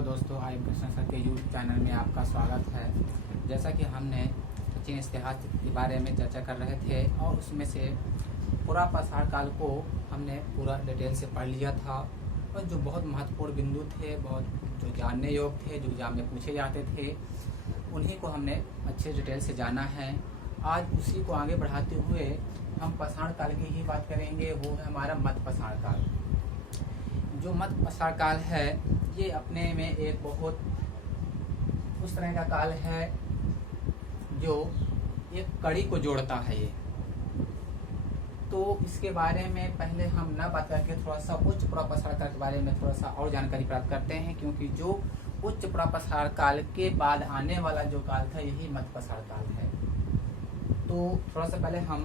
Hello दोस्तों, I am Krishna sir के YouTube channel में आपका स्वागत है। जैसा कि हमने प्राचीन इतिहास के बारे में चर्चा कर रहे थे और उसमें से पूरा पाषाण काल को हमने पूरा डिटेल से पढ़ लिया था और जो बहुत महत्वपूर्ण बिंदु थे, बहुत जो जानने योग्य थे, जो एग्जाम में पूछे जाते थे, उन्हीं को हमने अच्छे डिटेल से जाना है। आज उसी को आगे बढ़ाते हुए हम पाषाण काल की ही बात करेंगे। वो है हमारा मध्य पाषाण काल। जो मध्य पाषाण काल है ये अपने में एक बहुत उस तरह का काल है जो एक कड़ी को जोड़ता है। ये तो इसके बारे में पहले हम ना बात करके थोड़ा सा उच्च पुरापाषाण काल के बारे में थोड़ा सा और जानकारी प्राप्त करते हैं, क्योंकि जो उच्च पुरापाषाण काल के बाद आने वाला जो काल था यही मध्य पाषाण काल है। तो थोड़ा सा पहले हम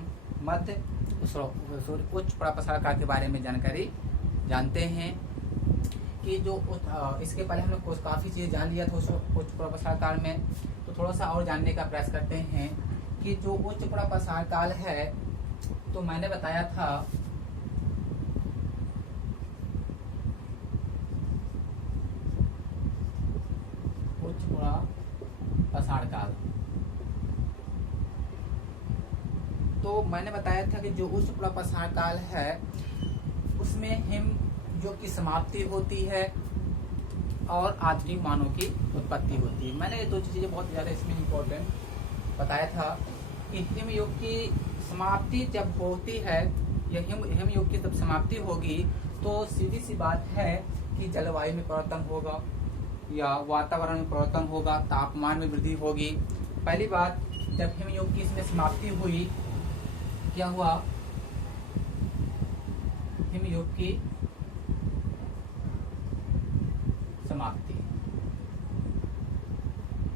उच्च पुरापाषाण काल के बारे में जानकारी जानते हैं कि जो इसके पहले हमने काफ़ी चीज़ें जान लिया था उच्च पुरापाषाण काल में। तो थोड़ा सा और जानने का प्रयास करते हैं कि जो उच्च पुरापाषाण काल है, तो मैंने बताया था उच्च पुरापाषाण काल। तो मैंने बताया था कि जो उच्च पुरापाषाण काल है उसमें हिम युग की समाप्ति होती है और आधुनिक मानव की उत्पत्ति होती है। मैंने ये दो चीजें बहुत ज्यादा इसमें इम्पोर्टेंट बताया था कि हिम युग की समाप्ति जब होती है या हिम युग की जब समाप्ति होगी तो सीधी सी बात है कि जलवायु में परिवर्तन होगा या वातावरण में परिवर्तन होगा, तापमान में वृद्धि होगी। पहली बात, जब हिम युग की इसमें समाप्ति हुई, क्या हुआ? हिम युग की समाप्ति।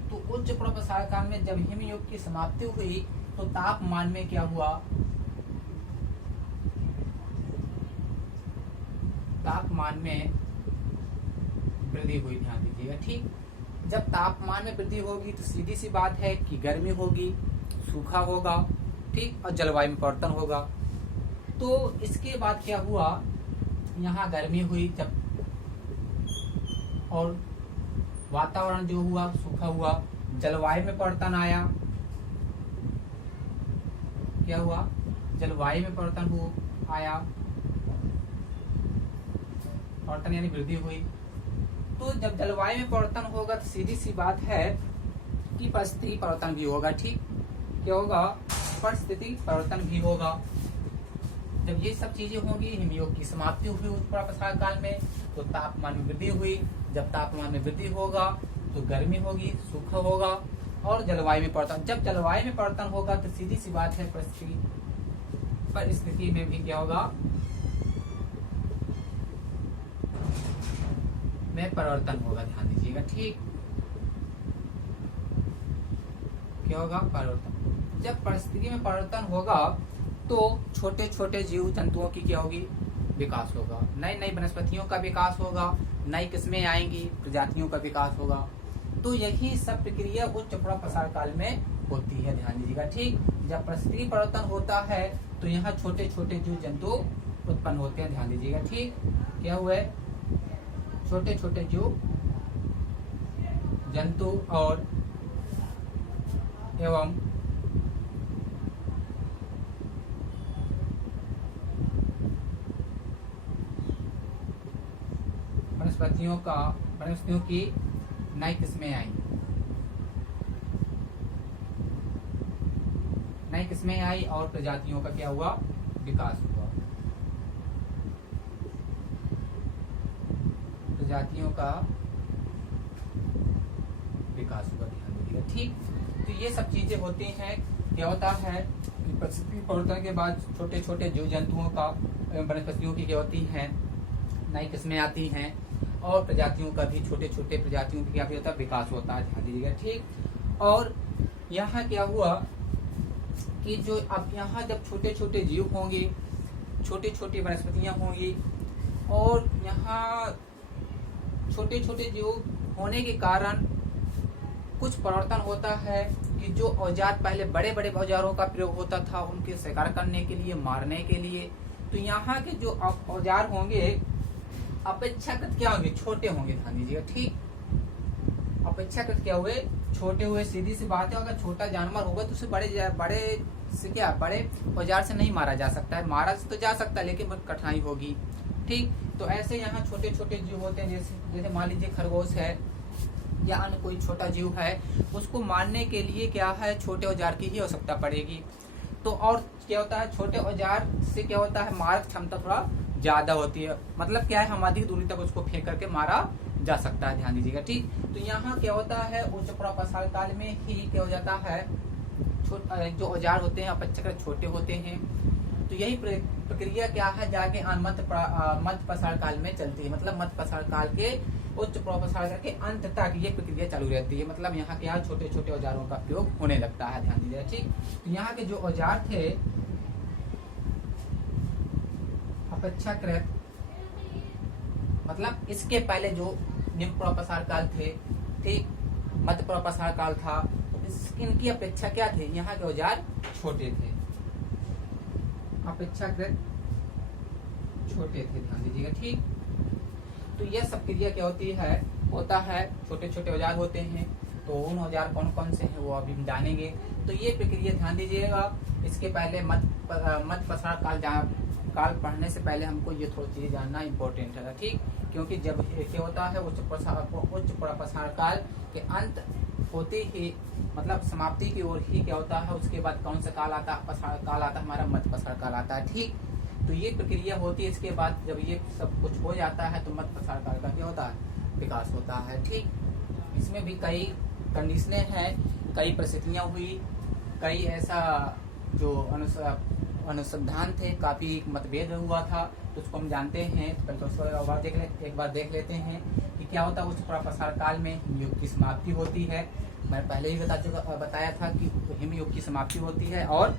तो उच्च पुरापाषाण काल में जब हिम युग की समाप्ति हुई तो तापमान में क्या हुआ? तापमान में वृद्धि हुई। ध्यान दीजिएगा, ठीक। जब तापमान में वृद्धि होगी तो सीधी सी बात है कि गर्मी होगी, सूखा होगा, ठीक, और जलवायु में परिवर्तन होगा। तो इसके बाद क्या हुआ? यहाँ गर्मी हुई जब, और वातावरण जो हुआ सूखा हुआ, जलवायु में परिवर्तन आया। क्या हुआ? जलवायु में परिवर्तन आया, परिवर्तन यानी वृद्धि हुई। तो जब जलवायु में परिवर्तन होगा तो सीधी सी बात है कि परिस्थिति परिवर्तन भी होगा, ठीक। क्या होगा? परिस्थिति परिवर्तन भी होगा। जब ये सब चीजें होंगी, हिमयुग की समाप्ति हुई उच्च पुरापाषाण काल में, तो तापमान में वृद्धि हुई। जब तापमान में वृद्धि होगा तो गर्मी होगी, सूखा होगा और जलवायु में परिवर्तन। जब जलवायु में परिवर्तन होगा तो सीधी सी बात है परिस्थिति में भी क्या होगा? में परिवर्तन होगा। ध्यान दीजिएगा, ठीक। क्या होगा? परिवर्तन। जब परिस्थिति में परिवर्तन होगा तो छोटे छोटे जीव जंतुओं की क्या होगी? विकास होगा। नई नई वनस्पतियों का विकास होगा, नई किस्में आएंगी, प्रजातियों का विकास होगा। तो यही सब प्रक्रिया उच्च पुरापाषाण काल में होती है। ध्यान दीजिएगा, ठीक। जब परिस्थिति परिवर्तन होता है तो यहाँ छोटे छोटे जीव जंतु उत्पन्न होते हैं। ध्यान दीजिएगा, ठीक। क्या हुए? छोटे छोटे जीव जंतु और एवं वनस्पतियों की नई किस्में आई। नई किस्में आई और प्रजातियों का क्या हुआ? विकास हुआ। प्रजातियों का विकास हुआ। ध्यान दीजिएगा, ठीक। तो ये सब चीजें होती हैं। क्या होता है कि परिस्थिति परिवर्तन के बाद छोटे छोटे जीव जंतुओं का एवं वनस्पतियों की क्या होती हैं? नई किस्में आती हैं और प्रजातियों का भी, छोटे छोटे प्रजातियों की क्या होता है? विकास होता है। ध्यान दीजिएगा, ठीक। और यहाँ क्या हुआ कि जो अब यहाँ जब छोटे छोटे जीव होंगे, छोटी छोटी वनस्पतियां होंगी और यहाँ छोटे छोटे जीव होने के कारण कुछ परिवर्तन होता है कि जो औजार पहले बड़े बड़े औजारों का प्रयोग होता था उनके शिकार करने के लिए, मारने के लिए, तो यहाँ के जो औजार होंगे अपेक्षाकृत क्या होंगे? छोटे होंगे। ध्यान दीजिएगा, ठीक। अपेक्षाकृत क्या हुए, छोटे हुए। सीधी सी बात है, अगर छोटा जानवर होगा तो उसे बड़े से क्या, बड़े औजार से नहीं मारा जा सकता है। मारा तो जा सकता है लेकिन बहुत कठिनाई होगी। ठीक, तो ऐसे यहाँ छोटे छोटे जीव होते हैं, जैसे मान लीजिए खरगोश है या अन्य कोई छोटा जीव है, उसको मारने के लिए क्या है, छोटे औजार की ही आवश्यकता पड़ेगी। तो और क्या होता है, छोटे औजार से क्या होता है, मारक क्षमता थोड़ा ज्यादा होती है। मतलब क्या है, हम अधिक दूरी तक उसको फेंक करके मारा जा सकता है, ध्यान दीजिएगा। ठीक, तो यहाँ क्या होता है, उच्च प्रसार काल में ही क्या हो जाता है, जो औजार होते हैं अपेक्षाकृत छोटे होते हैं। तो यही प्रक्रिया क्या है, जाके मध्य प्रसार काल में चलती है। मतलब मध्य प्रसार काल के उच्च प्रसार काल के अंत तक ये प्रक्रिया चालू रहती है। मतलब यहाँ क्या छोटे छोटे औजारों का प्रयोग होने लगता है, ध्यान दीजिएगा। ठीक, तो यहाँ के जो औजार थे अपेक्षाकृत, मतलब इसके पहले जो निम्न प्रसार काल थे, ठीक, मध्य प्रसार काल था, तो इनकी अपेक्षा क्या थे, यहाँ के औजार छोटे थे, अपेक्षाकृत छोटे थे, ध्यान दीजिएगा। ठीक, तो यह सब क्रिया क्या होता है, छोटे छोटे औजार होते हैं। तो उन औजार कौन कौन से हैं वो अभी हम जानेंगे। तो ये प्रक्रिया ध्यान दीजिएगा। इसके पहले मध्य प्रसार काल पढ़ने से पहले हमको ये थोड़ी चीजें जानना इम्पोर्टेंट है। ठीक, क्योंकि जब क्या होता है, उच्च प्रसार काल के अंत होते ही, मतलब समाप्ति की ओर ही क्या होता है, उसके बाद कौन सा काल आता है, हमारा मध्य प्रसार काल आता है। ठीक, तो ये प्रक्रिया होती है। इसके बाद जब ये सब कुछ हो जाता है तो मध्य प्रसार काल का क्या होता है, विकास होता है। ठीक, इसमें भी कई कंडीशनें हैं, कई परिस्थितियां हुई, कई ऐसा जो अनुसंधान थे, काफी मतभेद हुआ था, तो उसको हम जानते हैं। तो एक बार देख लेते हैं कि क्या होता है। उच्च प्रसार काल में हिमयुग की समाप्ति होती है। मैं पहले ही बताया था कि हिमयुग की समाप्ति होती है और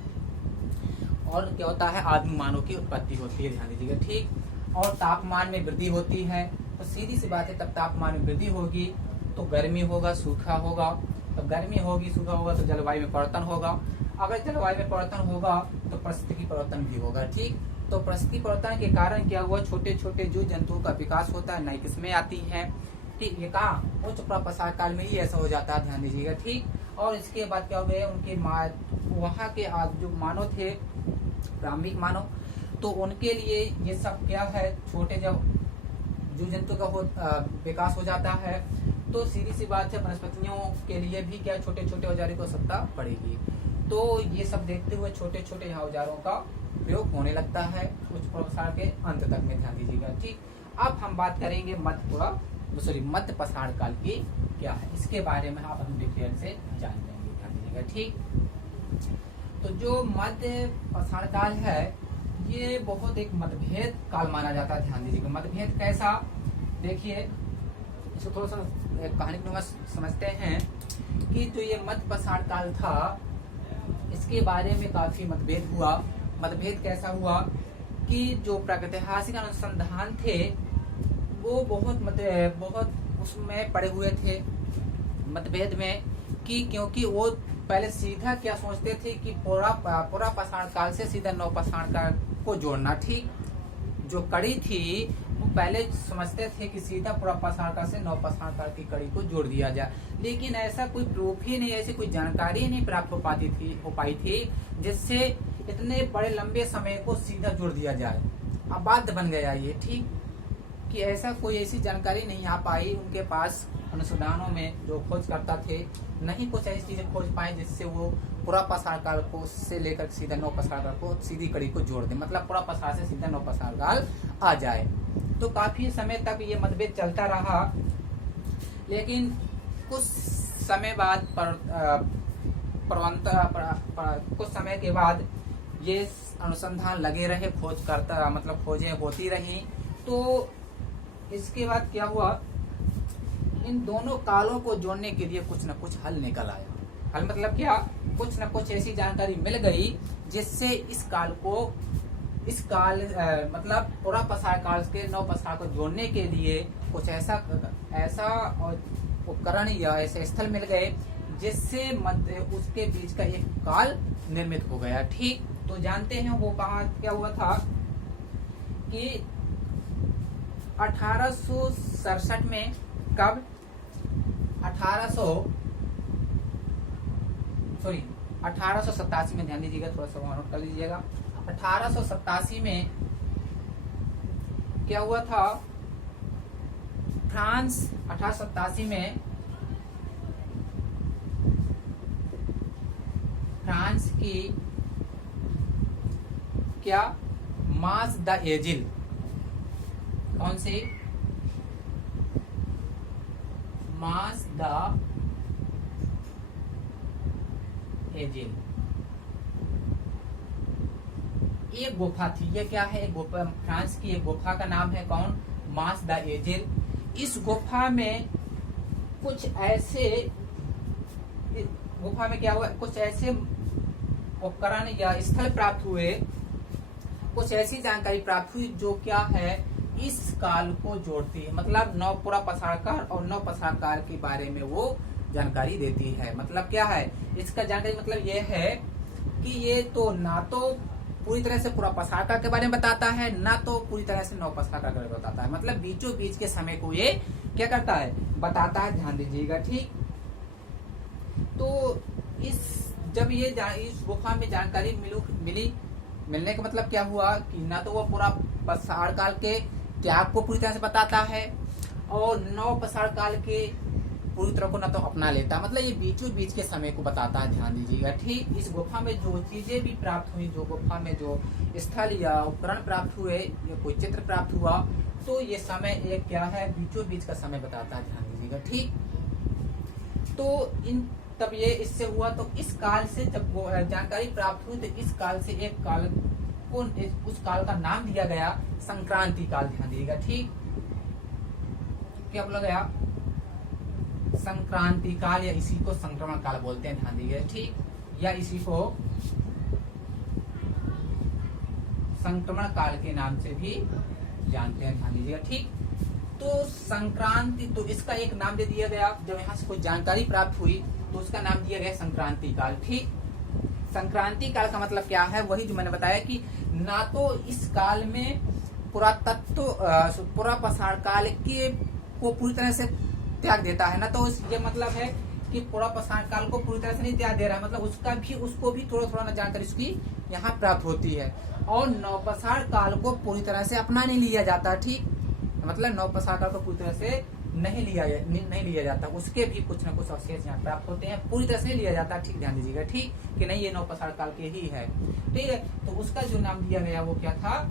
क्या होता है, आदिम मानव की उत्पत्ति होती है, ध्यान दीजिएगा। ठीक, और तापमान में वृद्धि होती है। तो सीधी सी बात है, तब तापमान में वृद्धि होगी तो गर्मी होगा, सूखा होगा। तो गर्मी होगी, सूखा होगा तो जलवायु में परिवर्तन होगा। अगर जलवायु में परिवर्तन होगा तो परिस्थिति परिवर्तन भी होगा। ठीक, तो परिस्थिति परिवर्तन के कारण क्या हुआ, छोटे छोटे जीव जंतुओं का विकास होता है, नई किस्में आती हैं। ठीक, ये कहा उच्च प्रसार काल में ही ऐसा हो जाता है, ध्यान दीजिएगा। ठीक, और इसके बाद क्या हो गया, उनके वहाँ के जो मानव थे, प्रारंभिक मानव, तो उनके लिए ये सब क्या है, छोटे जब जीव जंतु का विकास हो जाता है तो सीधी सी बात है, वनस्पतियों के लिए भी क्या छोटे छोटे औजारों की आवश्यकता पड़ेगी। तो ये सब देखते हुए छोटे छोटे यहाँ औजारों का प्रयोग होने लगता है उच्च प्रसार के अंत तक में, ध्यान दीजिएगा। ठीक, अब हम बात करेंगे मध्य प्रसार काल की क्या है, इसके बारे में आप हम डिटेल से जान लेंगे, ध्यान दीजिएगा। ठीक, तो जो मध्य प्रसार काल है ये बहुत एक मतभेद काल माना जाता है, ध्यान दीजिएगा। मतभेद कैसा, देखिए इसको थोड़ा सा कहानी को समझते हैं कि जो ये मध्य प्रसार काल था इसके बारे में काफी मतभेद हुआ। मतभेद कैसा हुआ कि जो प्रागैतिहासिक अनुसंधान थे वो बहुत उसमें पड़े हुए थे मतभेद में, कि क्योंकि वो पहले सीधा क्या सोचते थे कि पूरा प्रसार काल से सीधा नव प्रसार काल को जोड़ना। ठीक, जो कड़ी थी वो पहले समझते थे कि सीधा पूरा प्रसार काल से नव प्रसार काल की कड़ी को जोड़ दिया जाए, लेकिन ऐसा कोई प्रूफ ही नहीं, ऐसी कोई जानकारी नहीं प्राप्त हो पाई थी जिससे इतने बड़े लंबे समय को सीधा जोड़ दिया जाए। अब बात बन गया ये, ठीक, कि ऐसा कोई ऐसी जानकारी नहीं आ पाई उनके पास। अनुसंधानों में जो खोज करता थे नहीं कुछ ऐसी चीजें खोज पाए जिससे वो पूरा प्रसार काल को से लेकर सीधा नव प्रसार काल को सीधी कड़ी को जोड़ दे, मतलब पूरा प्रसार से सीधा नव प्रसार काल आ जाए। तो काफी समय तक ये मतभेद चलता रहा, लेकिन कुछ समय बाद कुछ समय के बाद ये अनुसंधान लगे रहे, खोजें होती रही। तो इसके बाद क्या हुआ, इन दोनों कालों को जोड़ने के लिए कुछ न कुछ हल निकल आया। हल मतलब क्या, कुछ न कुछ ऐसी जानकारी मिल गई जिससे इस काल मतलब पूरा प्रसार काल के नव प्रसार को जोड़ने के लिए कुछ ऐसा उपकरण या ऐसे स्थल मिल गए जिससे उसके बीच का एक काल निर्मित हो गया। ठीक, तो जानते हैं वो कहाँ क्या हुआ था कि 1867 में, कब 1887 में, ध्यान दीजिएगा, थोड़ा सा वहां नोट कर लीजिएगा। 1887 में क्या हुआ था, फ्रांस 1887 में फ्रांस की क्या मास द एजिल, कौन सी, मास द एजिल, एक गुफा थी। ये क्या है, एक गुफा, फ्रांस की एक गुफा का नाम है कौन, मास द एजिल। इस गुफा में कुछ ऐसे, गुफा में क्या हुआ, कुछ ऐसे उपकरण या स्थल प्राप्त हुए, कुछ ऐसी जानकारी प्राप्त हुई जो क्या है, इस काल को जोड़ती है। मतलब नवपुरा पसारकाल और नव पसारकाल के बारे में वो जानकारी देती है। मतलब क्या है इसका जानकारी, मतलब ये है कि ये तो ना तो पूरी तरह से पूरा पसारकाल के बारे में बताता है, ना तो पूरी तरह से नव पसारकाल के बारे में बताता है। मतलब बीचों बीच के समय को ये क्या करता है, बताता है। ध्यान दीजिएगा, ठीक। तो जब ये इस गुफा में जानकारी मिलने का मतलब क्या हुआ कि ना तो वो पूरा पसार काल के त्याग को पूरी तरह से बताता है और नव पसार काल के पूरी तरह को ना तो अपना लेता, मतलब ये बीचों बीच के समय को बताता है। ध्यान दीजिएगा, ठीक। इस गुफा में जो चीजें भी प्राप्त हुई, जो गुफा में जो स्थल या उपकरण प्राप्त हुए या कोई चित्र प्राप्त हुआ, तो ये समय एक क्या है, बीचों बीच का समय बताता है। ध्यान दीजिएगा, ठीक। तो तब ये इससे हुआ, तो इस काल से जब वो जानकारी प्राप्त हुई, तो इस काल से एक काल को, उस काल का नाम दिया गया संक्रांति काल। ध्यान दीजिएगा, ठीक। क्या बोला गया, संक्रांति काल, या इसी को संक्रमण काल बोलते हैं। ध्यान दीजिएगा, ठीक। या इसी को संक्रमण काल के नाम से भी जानते हैं। ध्यान दीजिएगा, ठीक। तो संक्रांति, तो इसका एक नाम दे दिया गया, जब यहाँ से कोई जानकारी प्राप्त हुई तो उसका नाम दिया गया संक्रांति काल, ठीक। संक्रांति काल का मतलब क्या है, वही जो मैंने बताया कि ना तो इस काल में पुरातत्व, पूरा पसार काल के को पूरी तरह से त्याग देता है, ना तो ये मतलब है कि पूरा पसार काल को पूरी तरह से नहीं त्याग दे रहा है, मतलब उसको भी थोड़ा थोड़ा जानकारी उसकी यहाँ प्राप्त होती है। और नवपसार काल को पूरी तरह से अपना नहीं लिया जाता, ठीक। मतलब नवपसार काल को पूरी तरह से नहीं लिया जाता, उसके भी कुछ न कुछ अवशेष यहाँ प्राप्त होते हैं, पूरी तरह से नहीं लिया जाता, ठीक। ध्यान दीजिएगा, ठीक, कि नहीं ये नवपसार काल के ही है, ठीक है। तो उसका जो नाम दिया गया वो क्या था,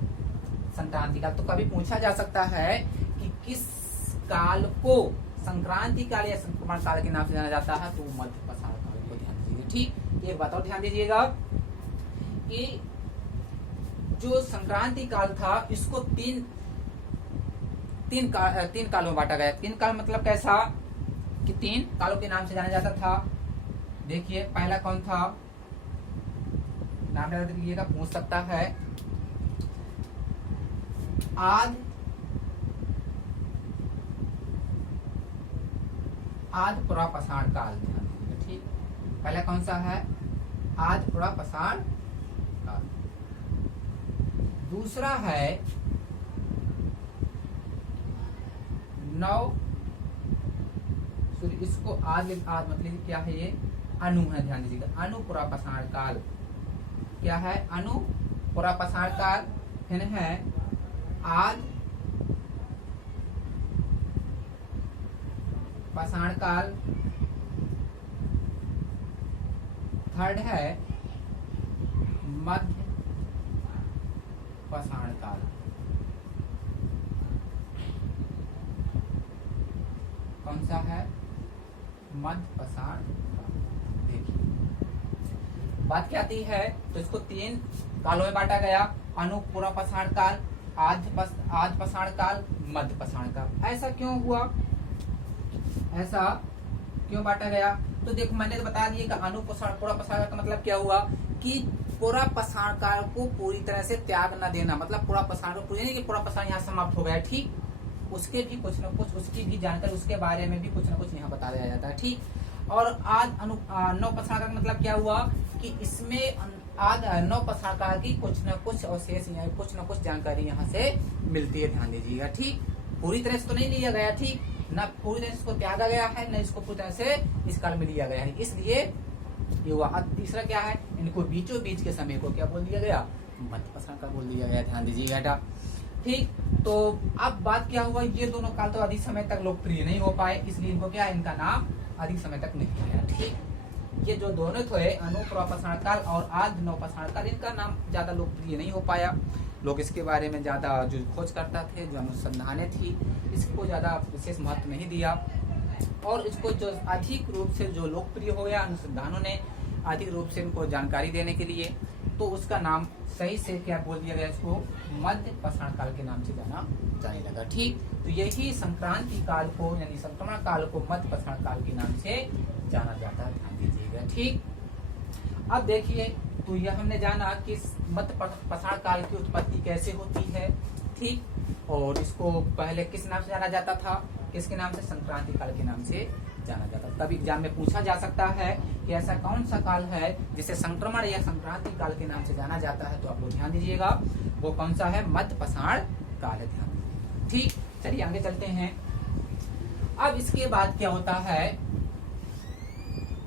संक्रांति काल। तो कभी पूछा जा सकता है कि किस काल को संक्रांति काल या संक्रमण काल के नाम से जाना जाता है, तो मध्य पसार काल को। ध्यान दीजिएगा, ठीक। एक बात और ध्यान दीजिएगा कि जो संक्रांति काल था, इसको तीन कालों में बांटा गया। तीन काल मतलब कैसा कि तीन कालों के नाम से जाना जाता था। देखिए, पहला कौन था, नाम याद रखिएगा, पूछ सकता है। आद पुरा पसार काल। ध्यान दीजिएगा, ठीक। पहला कौन सा है, आद पुरा पसार काल। दूसरा है इसको आद मतलब क्या है, ये अनु है। ध्यान दीजिएगा, अनु पुरा पसार काल। क्या है, अनु पुरा पसार काल। फिर है आद पसार काल। थर्ड है मध्य पसार काल। कौन सा है, मध्य पसार काल। देखिए, बात क्या आती है, तो इसको तीन कालों में बांटा गया, अनु पूरा पसार काल, आध पसार काल, मध्य पसार काल। ऐसा क्यों हुआ, ऐसा क्यों बांटा गया, तो देखो मैंने तो बता दिया कि अनु पूरा पसार का मतलब क्या हुआ कि पूरा पसार काल को पूरी तरह से त्याग न देना, मतलब पूरा पसार को पूरी नहीं कि पूरा पसार यहाँ समाप्त हो गया, ठीक। उसके भी कुछ न कुछ, उसकी भी जानकारी, उसके बारे में भी कुछ न कुछ यहाँ बता दिया जाता है, ठीक। और आज नव पसार का मतलब क्या हुआ कि इसमें आज नव पसार काल की कुछ न कुछ अवशेष, कुछ न कुछ जानकारी यहाँ से मिलती है। ध्यान दीजिएगा, ठीक। पूरी तरह से तो नहीं लिया गया, ठीक, न पूरी तरह से इसको त्यागा गया है, न इसको पूरी तरह से इस काल में लिया गया है, इसलिए ये हुआ। अब तीसरा क्या है, इनको बीचों बीच के समय को क्या बोल दिया गया, मध्य पाषाण काल बोल दिया गया। ध्यान दीजिए बेटा। ठीक, तो अब बात क्या हुआ, ये दोनों काल तो अधिक समय तक लोकप्रिय नहीं हो पाए, इसलिए इनको क्या, इनका नाम अधिक समय तक नहीं गया। ठीक, ये जो दोनों थे अनुपूर्वापाषाण काल और आद्य नवपाषाण काल, इनका नाम ज्यादा लोकप्रिय नहीं हो पाया। लोग इसके बारे में ज्यादा जो खोज करता थे, जो अनुसंधानें थी, इसको ज्यादा विशेष महत्व नहीं दिया। और इसको जो अधिक रूप से जो लोकप्रिय हो गया, अनुसंधानों ने अधिक रूप से इनको जानकारी देने के लिए, तो उसका नाम सही से क्या बोल दिया गया, इसको मध्य पाषाण काल के नाम से जाने लगा। ठीक, तो यही संक्रांति काल को यानी संक्रमण काल को मध्य पाषाण काल के नाम से जाना जाता है। ध्यान दीजिएगा। ठीक, अब देखिए, तो यह हमने जाना कि मध्य पाषाण काल की उत्पत्ति कैसे होती है। ठीक, और इसको पहले किस नाम से जाना जाता था, किसके नाम से, संक्रांति काल के नाम से जाना जाता है। तब एग्जाम में पूछा जा सकता है कि ऐसा कौन सा काल है जिसे संक्रमण या संक्रांति काल के नाम से जाना जाता है, तो आप लोग ध्यान दीजिएगा, वो कौन सा है, मध्य पाषाण काल है। ध्यान दीजिए। ठीक, चलिए आगे चलते हैं। अब इसके बाद क्या होता है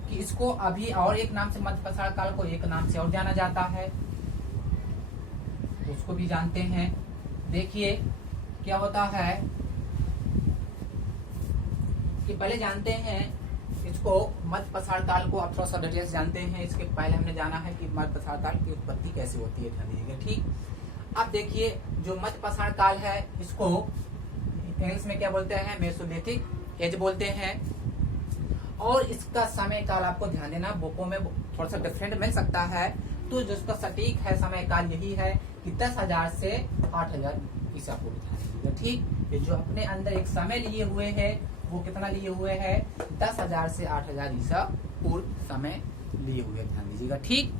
कि इसको अभी और एक नाम से, मध्य पाषाण काल को एक नाम से और जाना जाता है, उसको भी जानते हैं। देखिए क्या होता है कि पहले जानते हैं इसको मध्य पाषाण काल को, आप थोड़ा सा डिटेल्स जानते हैं। इसके पहले हमने जाना है कि मध्य पाषाण काल की उत्पत्ति कैसे होती है। ध्यान दीजिएगा। ठीक, अब देखिए, जो मध्य पाषाण काल है, इसको इंग्लिश में क्या बोलते हैं, मेसोलिथिक एज बोलते हैं। और इसका समय काल आपको ध्यान देना, बुकों में थोड़ा सा डिफरेंट मिल सकता है, तो जिसका सटीक है समय काल यही है कि 10,000 से 8,000 ईसा पूर्व। ध्यान दीजिएगा। ठीक, ये जो अपने अंदर एक समय लिए हुए है, वो कितना लिए हुए है, 10,000 से 8,000 ईसा पूर्व समय लिए हुए। ध्यान दीजिएगा। ठीक,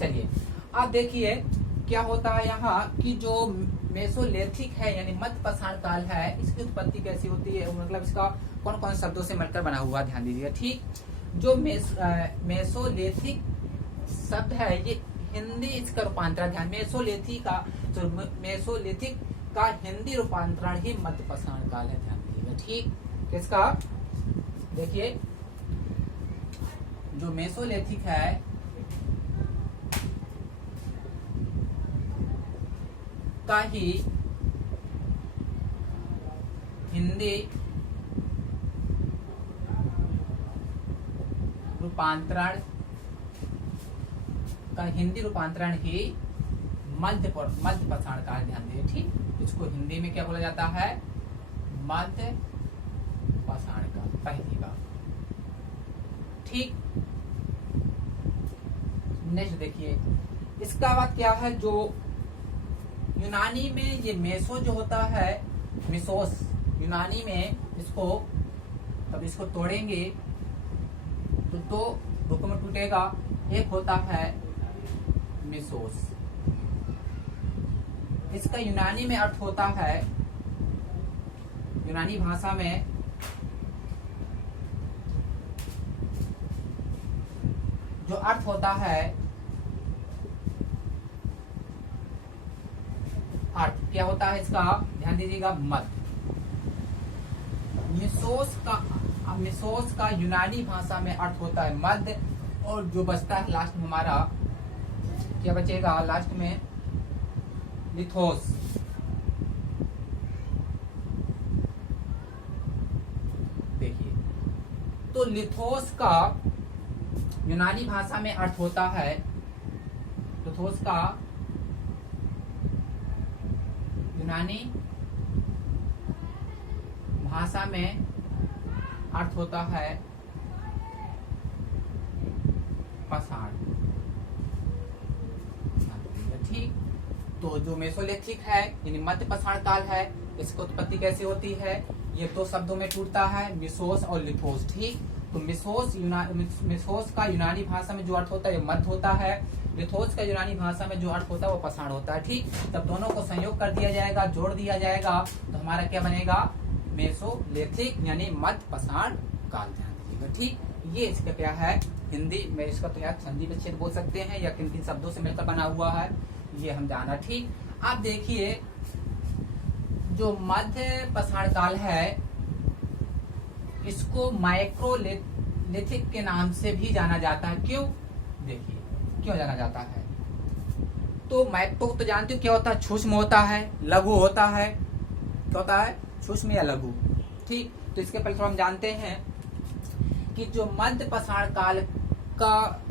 चलिए अब देखिए क्या होता है यहाँ कि जो मेसोलिथिक है यानी मध्य पाषाण काल है, इसकी उत्पत्ति कैसी होती है, मतलब इसका कौन कौन शब्दों से मिलकर बना हुआ। ध्यान दीजिएगा। ठीक, जो मेसोलिथिक शब्द है, ये हिंदी इसका रूपांतरण, ध्यान, मेसोलिथिक का हिंदी रूपांतरण ही मध्य पाषाण काल है। ध्यान दीजिएगा। ठीक, किसका, देखिए, जो मेसोलिथिक है का ही हिंदी रूपांतरण ही मध्य पाषाण काल। ध्यान दीजिए। ठीक, इसको हिंदी में क्या बोला जाता है, मध्य पाषाण काल, पहली बात। ठीक, नेक्स्ट देखिए, इसका बात क्या है, जो यूनानी में ये मेसो जो होता है, मिसोस, यूनानी में इसको, तब इसको तोड़ेंगे तो दो बुक में टूटेगा, एक होता है मिसोस, इसका यूनानी में अर्थ होता है, यूनानी भाषा में जो अर्थ होता है, अर्थ क्या होता है इसका, ध्यान दीजिएगा, मध्य। मिसोस का यूनानी भाषा में अर्थ होता है मध्य, और जो बचता है लास्ट में हमारा क्या बचेगा, लास्ट में लिथोस। देखिए, तो लिथोस का यूनानी भाषा में अर्थ होता है, लिथोस का यूनानी भाषा में अर्थ होता है पाषाण। ठीक, तो जो मेसोलिथिक है यानी मध्य पाषाण काल है, इसकी उत्पत्ति कैसे होती है, ये दो शब्दों में टूटता है, मिसोस और लिथोस। ठीक, तो मिसोस का यूनानी भाषा में जो अर्थ होता है मध्य होता है, लिथोस का यूनानी भाषा में जो अर्थ होता है वो पाषाण होता है। ठीक, तब दोनों को संयोग कर दिया जाएगा, जोड़ दिया जाएगा, तो हमारा क्या बनेगा, मेसोलिथिक यानी मध्य पाषाण काल। ध्यान दीजिएगा। ठीक, ये इसका क्या है, हिंदी में इसका तो यार संधि विच्छेद बोल सकते हैं या किन किन शब्दों से मिलकर बना हुआ है, ये हम जाना। ठीक, आप देखिए जो मध्य पाषाण काल है इसको माइक्रोलिथिक के नाम से भी जाना जाता है। क्यों? देखिए क्यों जाना जाता है। तो माइक्रो तो जानते हो क्या होता है, सूक्ष्म होता है, लघु होता है। क्या होता है, सूक्ष्म या लघु। ठीक, तो इसके पहले थोड़ा हम जानते हैं कि जो मध्य पाषाण काल का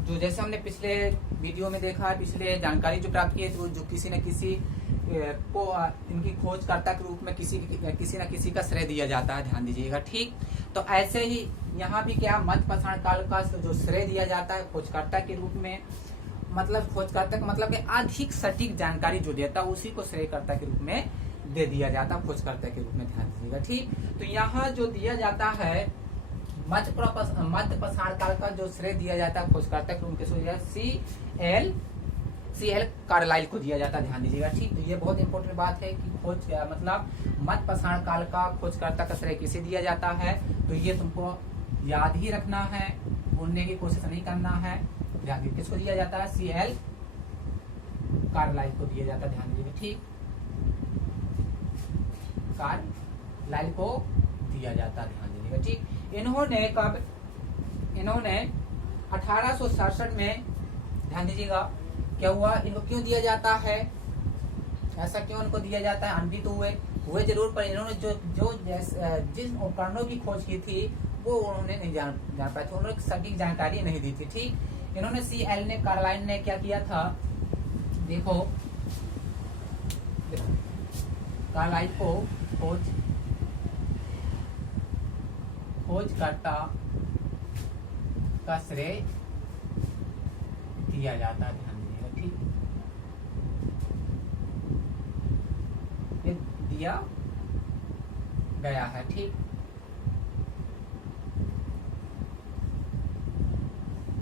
जो, जैसे हमने पिछले वीडियो में देखा है, पिछले जानकारी जो प्राप्त की है, तो जो किसी न किसी को इनकी खोजकर्ता के रूप में किसी न किसी का श्रेय दिया जाता है, ध्यान दीजिएगा। ठीक, तो ऐसे ही यहाँ भी क्या, मध्य पाषाण काल का जो श्रेय दिया जाता है खोजकर्ता के रूप में, मतलब खोजकर्ता का मतलब कि अधिक सटीक जानकारी जो देता है उसी को श्रेयकर्ता के रूप में दे दिया जाता है, खोजकर्ता के रूप में, ध्यान दीजिएगा। ठीक, तो यहाँ जो दिया जाता है मध्य पाषाण काल का जो श्रेय दिया जाता है खोजकर्ता के रूप में CL कार्लाइल को दिया जाता है, ध्यान दीजिएगा। ठीक, तो ये बहुत इंपॉर्टेंट बात है कि खोज मतलब मध्य पाषाण काल का खोजकर्ता का श्रेय किसे दिया जाता है, तो ये तुमको याद ही रखना है, भूलने की कोशिश नहीं करना है। ध्यान दीजिए, किसको दिया जाता है, CL कार्लाइल को दिया जाता है, ध्यान दीजिएगा। ठीक, कार्लाइल को दिया जाता है, ध्यान दीजिएगा। ठीक, इन्होंने 1867 में, ध्यान दीजिएगा, क्या हुआ, इनको क्यों दिया जाता है, ऐसा क्यों इनको दिया जाता है, अनभित हुए जरूर, पर इन्होंने जो जिन उपकरणों की खोज की थी वो उन्होंने नहीं जान पाए थे, उन्होंने सटीक जानकारी नहीं दी थी। ठीक, इन्होंने CL ने, कार्लाइल ने क्या किया था, देखो कार्लाइल को खोजकर्ता का श्रेय दिया जाता है, ध्यान दीजिएगा। ठीक, ये दिया गया है। ठीक,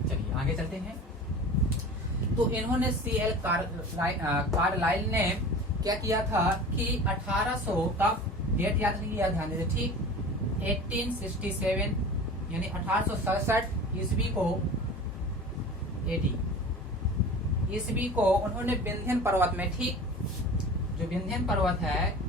चलिए आगे चलते हैं। तो इन्होंने CL कार्लाइल ने क्या किया था कि 1800 का डेट याद नहीं किया, ध्यान दीजिए। ठीक, 1867 यानी 1867 ईस्वी को, AD ईस्वी को उन्होंने विंध्यन पर्वत में, ठीक, जो विंध्यन पर्वत है,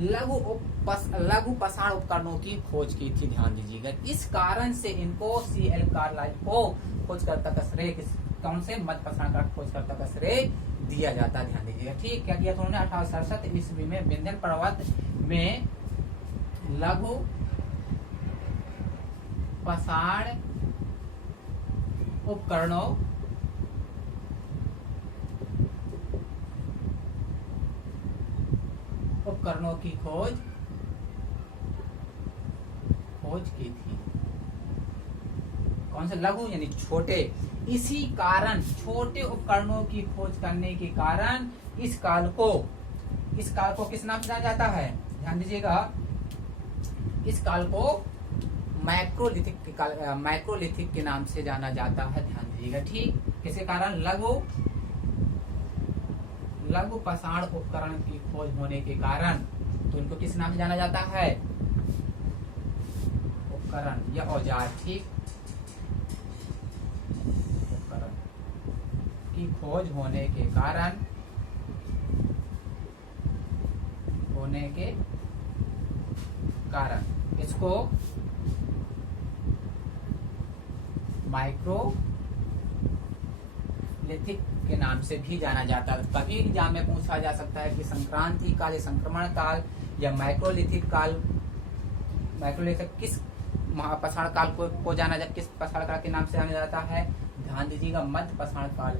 लघु पाषाण उपकरणों की खोज की थी, ध्यान दीजिएगा। इस कारण से इनको CL कार्लाइल को खोजकर्ता का श्रेय कौन से, मध्य पाषाण का खोजकर्ता का श्रेय दिया जाता, ध्यान दीजिएगा। ठीक, क्या किया था उन्होंने, 1867 ईस्वी में विंध्यन पर्वत में लघु पाषाण उपकरणों की खोज की थी। कौन से, लघु यानी छोटे। इसी कारण छोटे उपकरणों की खोज करने के कारण इस काल को किस नाम से जाना जाता है, ध्यान दीजिएगा, इस काल को माइक्रोलिथिक के नाम से जाना जाता है, ध्यान दीजिएगा। ठीक, किसके कारण, लघु पाषाण उपकरण की खोज होने के कारण, तो इनको किस नाम से जाना जाता है, उपकरण या औजार। ठीक, उपकरण की खोज होने के कारण इसको माइक्रोलिथिक के नाम से भी जाना जाता है। कभी एग्जाम में पूछा जा सकता है कि संक्रांति काल या संक्रमण काल या माइक्रोलिथिक किस पाषाण काल को जाना जाता, किस पाषाण काल के नाम से जाना जाता है, ध्यान दीजिएगा, मध्य पाषाण काल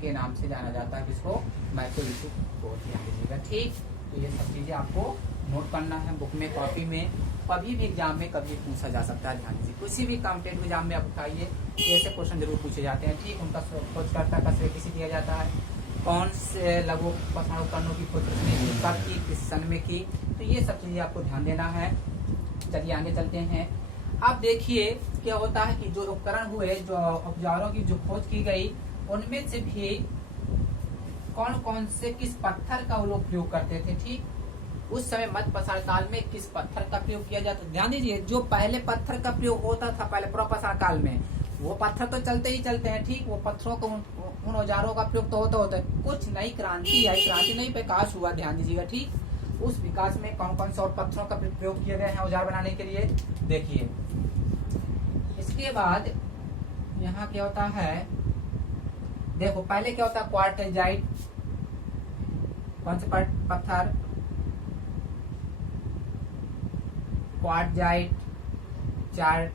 के नाम से जाना जाता है, किसको, माइक्रोलिथिक को, ध्यान दीजिएगा। ठीक, तो ये सब चीजें आपको नोट करना है बुक में, कॉपी में, कभी भी एग्जाम में कभी पूछा जा सकता है, ध्यान दीजिए। किसी भी कॉम्पिटेटिव एग्जाम में आप उठाइए, ऐसे क्वेश्चन जरूर पूछे जाते हैं। ठीक, उनका खोजकर्ता का श्रेय किसे दिया जाता है, कौन से लघु पाषाण उपकरणों की खोज किसने की, कब की, किस सन में की, तो ये सब चीजें आपको ध्यान देना है। चलिए आगे चलते हैं। अब देखिए क्या होता है कि जो उपकरण हुए, जो औजारों की जो खोज की गई, उनमें से भी कौन कौन से किस पत्थर का वो लोग प्रयोग करते थे। ठीक, उस समय मध्य पाषाण काल में किस पत्थर का प्रयोग किया जाता, ध्यान दीजिए। जो पहले पत्थर का प्रयोग होता था पहले पूर्व पाषाण काल में, वो पत्थर तो चलते ही चलते हैं। ठीक, वो पत्थरों को उन औजारों का प्रयोग तो होता है। कुछ नई क्रांति आई, क्रांति नहीं विकास हुआ, ध्यान दीजिएगा ठीक। उस विकास में कौन कौन से और पत्थरों का प्रयोग किए गए हैं औजार बनाने के लिए, देखिए। इसके बाद यहाँ क्या होता है, देखो पहले क्या होता है, क्वार्टजाइट, कौन से पत्थर, क्वार्टजाइट, चार्ट,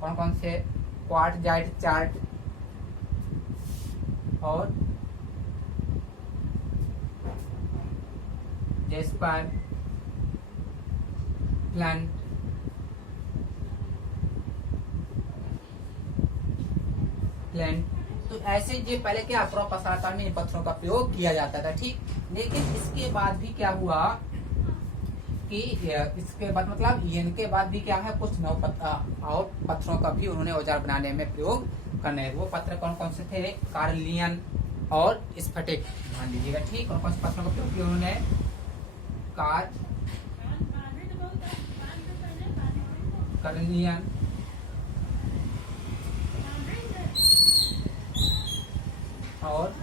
कौन कौन से, क्वार्टजाइट, चार्ट और जेस्पर, प्लांट, तो ऐसे ये पहले क्या प्रसार में इन पत्थरों का प्रयोग किया जाता था ठीक। लेकिन इसके बाद भी क्या हुआ कि इसके बाद मतलब इनके बाद भी क्या है, कुछ नौ और पत्थरों का भी उन्होंने औजार बनाने में प्रयोग करने। वो पत्थर कौन कौन से थे, कार्लियन और स्फटिक, ध्यान दीजिएगा ठीक। कौन कौन से पत्थरों का प्रयोग किया उन्होंने, कार्लियन और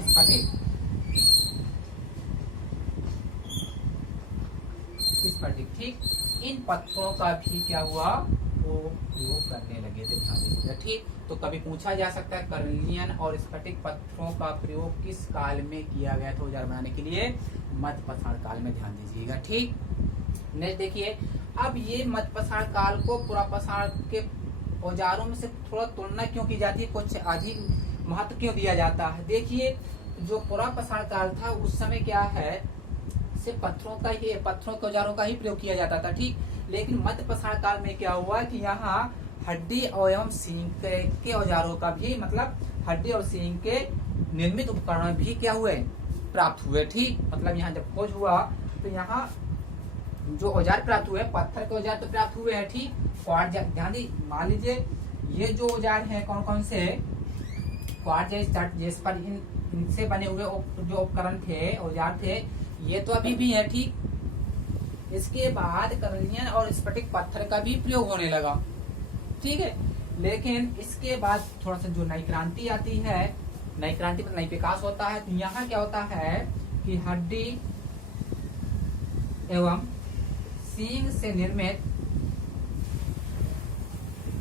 स्फटिक, ठीक। इन पत्थरों का भी क्या हुआ, वो प्रयोग करने लगे थे, ध्यान दीजिएगा ठीक। तो कभी पूछा जा सकता है कार्लियन और स्फटिक पत्थरों का प्रयोग किस काल में किया गया था औजार बनाने के लिए, मध्य पाषाण काल में, ध्यान दीजिएगा ठीक। नेक्स्ट देखिए, अब ये मध्य पाषाण काल को पुरापाषाण के औजारों में से थोड़ा तुलना क्यों की जाती है, कुछ अधिक महत्व क्यों दिया जाता है। देखिए जो पुरापाषाण काल था उस समय क्या है, सिर्फ पत्थरों के औजारों का ही प्रयोग किया जाता था ठीक। लेकिन मध्य पाषाण काल में क्या हुआ कि यहाँ हड्डी एवं सींग के औजारों का भी, मतलब हड्डी और सींग के निर्मित उपकरण भी क्या हुए, प्राप्त हुए ठीक। मतलब यहाँ जब खोज हुआ तो यहाँ जो औजार प्राप्त हुए, पत्थर के औजार तो प्राप्त हुए हैं ठीक। क्वार्टजाइट, ध्यान दी, मान लीजिए ये जो औजार हैं कौन कौन से, क्वार्टजाइट, जेस्पर, इनसे बने हुए जो उपकरण थे, औजार थे, ये तो अभी भी है ठीक। इसके बाद कार्लियन और स्फटिक पत्थर का भी प्रयोग होने लगा ठीक है। लेकिन इसके बाद थोड़ा सा जो नई क्रांति आती है, नई क्रांति पर नई विकास होता है, तो यहाँ क्या होता है कि हड्डी एवं सींग से निर्मित,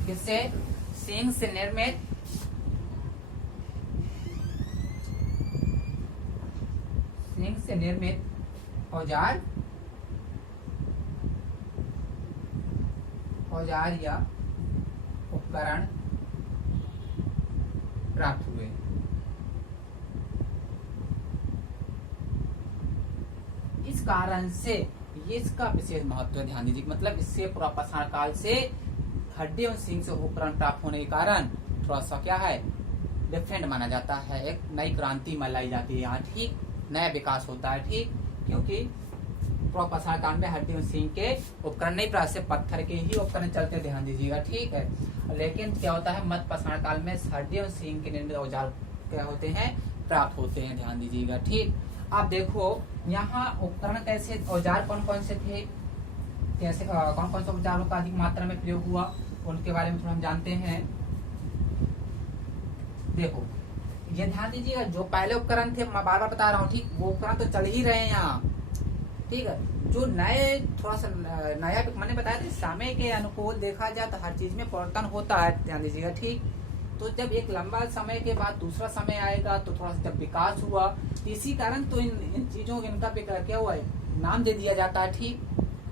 किससे, सींग से निर्मित औजार या उपकरण प्राप्त हुए। इस कारण से ये इसका विशेष महत्व है, ध्यान दीजिए। मतलब इससे पुरापाषाण काल से हड्डी और सींग से उपकरण प्राप्त होने के कारण थोड़ा सा क्या है, डिफरेंट माना जाता है, एक नई क्रांति मनाई जाती है यहाँ ठीक, नया विकास होता है ठीक। क्योंकि पुरापाषाण काल में हड्डी और सींग के उपकरण नहीं प्राप्त, से पत्थर के ही उपकरण चलते, ध्यान दीजिएगा ठीक है। लेकिन क्या होता है, मध्य पाषाण काल में हड्डी और सींग के निर्मित औजार क्या होते हैं, प्राप्त होते हैं, ध्यान दीजिएगा ठीक। अब देखो यहाँ उपकरण कैसे, औजार कौन कौन से थे, कैसे कौन कौन से औजारों का अधिक मात्रा में प्रयोग हुआ, उनके बारे में थोड़ा हम जानते हैं। देखो ये ध्यान दीजिएगा, जो पहले उपकरण थे, मैं बार बार बता रहा हूँ ठीक, वो उपकरण तो चल ही रहे हैं यहाँ ठीक है। जो नए थोड़ा सा नया, मैंने बताया था समय के अनुकूल देखा जाए तो हर चीज में परिवर्तन होता है, ध्यान दीजिएगा ठीक। तो जब एक लंबा समय के बाद दूसरा समय आएगा तो थोड़ा सा जब विकास हुआ, तो इसी कारण तो इन चीजों इनका क्या हुआ है, नाम दे दिया जाता है ठीक।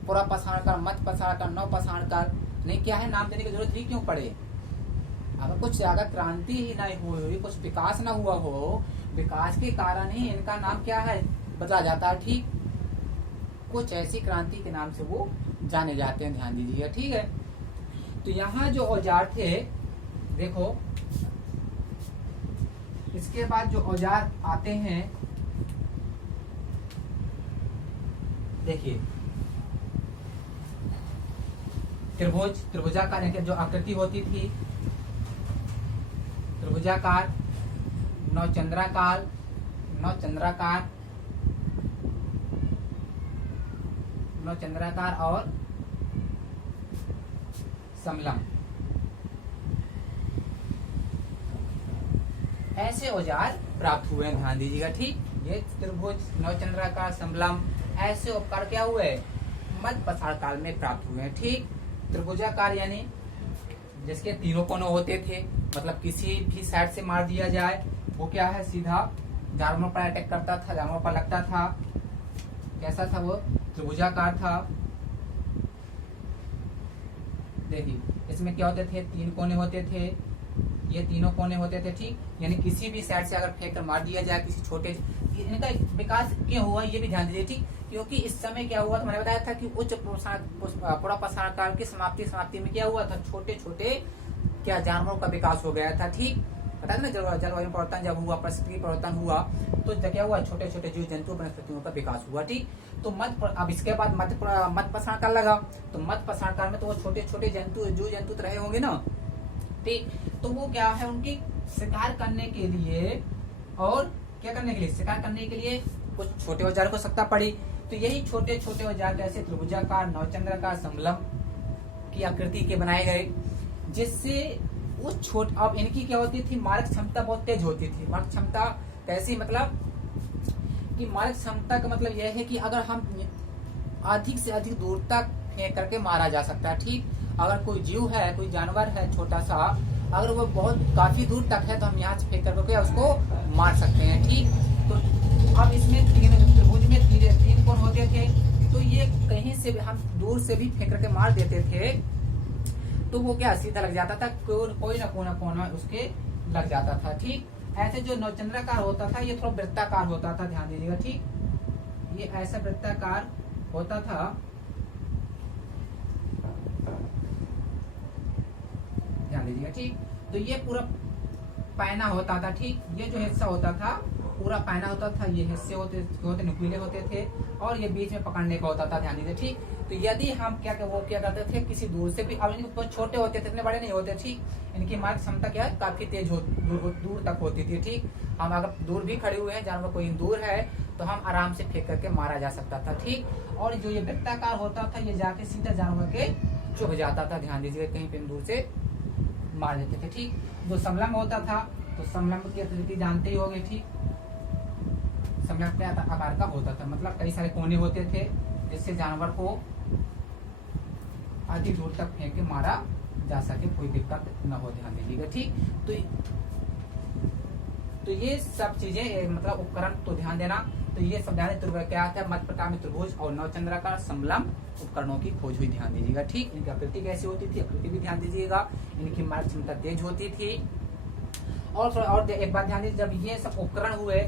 पुरापाषाण काल, मध्य पाषाण काल, नवपाषाण काल, नहीं क्या है, नाम देने की जरूरत ही क्यों पड़े। अगर कुछ ज्यादा क्रांति ही नहीं हुई, कुछ विकास ना हुआ हो, विकास के कारण ही इनका नाम क्या है, बदला जाता है ठीक। कुछ ऐसी क्रांति के नाम से वो जाने जाते हैं, ध्यान दीजिएगा ठीक है। तो यहाँ जो औजार थे, देखो इसके बाद जो औजार आते हैं, देखिए त्रिभुजाकार जो आकृति होती थी, त्रिभुजाकार, नौचंद्राकार, और समलंब, ऐसे औजार प्राप्त हुए हैं, ध्यान दीजिएगा। ठीक, ये त्रिभुज, नवचंद्राकार, समलम ऐसे उपकरण क्या हुए, मध्य पाषाण काल में प्राप्त हुए हैं। ठीक, त्रिभुजाकार यानी जिसके तीनों कोने होते थे, मतलब किसी भी साइड से मार दिया जाए वो क्या है, सीधा जानवरों पर अटैक करता था, जानवरों पर लगता था। कैसा था वो, त्रिभुजाकार था। देखिए इसमें क्या होते थे, 3 कोने होते थे, ये तीनों कोने होते थे। ठीक, यानी किसी भी साइड से अगर फेंक कर मार दिया जाए किसी छोटे, इनका विकास क्यों हुआ ये भी ध्यान दीजिए। ठीक, क्योंकि इस समय क्या हुआ तो मैंने बताया था कि उच्च पूरा पाषाण काल की समाप्ति में क्या हुआ था, छोटे छोटे क्या जानवरों का विकास हो गया था। ठीक, पता ना, जलवायु परिवर्तन जब हुआ, परिस्थिति परिवर्तन हुआ तो क्या हुआ, छोटे छोटे जीव जंतु वनस्पतियों का विकास हुआ। ठीक, तो अब इसके बाद मध्य पाषाण काल लगा, तो मध्य पाषाण काल में तो वो छोटे छोटे जीव जंतु तो रहे होंगे ना। ठीक, तो वो क्या है, उनकी शिकार करने के लिए, और क्या करने के लिए, शिकार करने के लिए कुछ छोटे औजार को आवश्यकता पड़ी। तो यही छोटे छोटे औजार कैसे त्रिभुजाकार, नवचंद्राकार, समलम की आकृति के बनाए गए, जिससे उस अब इनकी क्या होती थी, मारक क्षमता बहुत तेज होती थी। मारक क्षमता कैसी, मतलब कि मारक क्षमता का मतलब यह है कि अगर हम अधिक से अधिक दूर तक फेंक करके मारा जा सकता है। ठीक, अगर कोई जीव है, कोई जानवर है छोटा सा, अगर वो बहुत काफी दूर तक है तो हम यहाँ से फेंक करके उसको मार सकते हैं। ठीक, तो अब इसमें त्रिभुज में 3 कोण होते थे, तो ये कहीं से भी हम दूर से भी फेंक करके मार देते थे तो वो क्या सीधा लग जाता था, कोई ना कोना उसके लग जाता था। ठीक, ऐसे जो नवचंद्राकार होता था ये थोड़ा वृत्ताकार होता था, ध्यान दीजिएगा। ठीक, ये ऐसा वृत्ताकार होता था, ध्यान दीजिएगा। ठीक, तो ये पूरा पैना होता था। ठीक, ये जो हिस्सा होता था पूरा पैना होता था, ये हिस्से होते नुकीले होते थे, और ये बीच में पकड़ने का होता था, ध्यान दीजिए। ठीक, तो यदि हम क्या करते थे, किसी दूर से भी, अब इनके छोटे होते थे, इतने बड़े नहीं होते। ठीक, इनकी मारक क्षमता क्या है, काफी तेज दूर तक होती थी। ठीक, हम अगर दूर भी खड़े हुए हैं, जानवर कोई दूर है तो हम आराम से फेंक करके मारा जा सकता था। ठीक, और जो ये वृत्ताकार होता था ये जाके सीधा जानवर के चुभ जाता था, ध्यान दीजिए, कहीं पे दूर से मार देते थे। ठीक, जो समलम होता था तो समलम की आकृति जानते ही होंगे। ठीक, समलम क्या आकार का होता था, मतलब कई सारे कोने होते थे जिससे जानवर को अधिक दूर तक फेंक के मारा जा सके, कोई दिक्कत न हो, ध्यान दीजिएगा। ठीक, तो ये सब चीजें मतलब उपकरण तो ध्यान देना, तो ये सब ध्यान क्या आता है, मध्य प्रकार में त्रिभुज और नवचंद्राकार समलम उपकरणों की खोज हुई, ध्यान दीजिएगा। ठीक, इनकी आकृति कैसी होती थी, आकृति भी ध्यान दीजिएगा, इनकी मारक क्षमता तेज होती थी। और एक बात ध्यान दीजिए, जब ये सब उपकरण हुए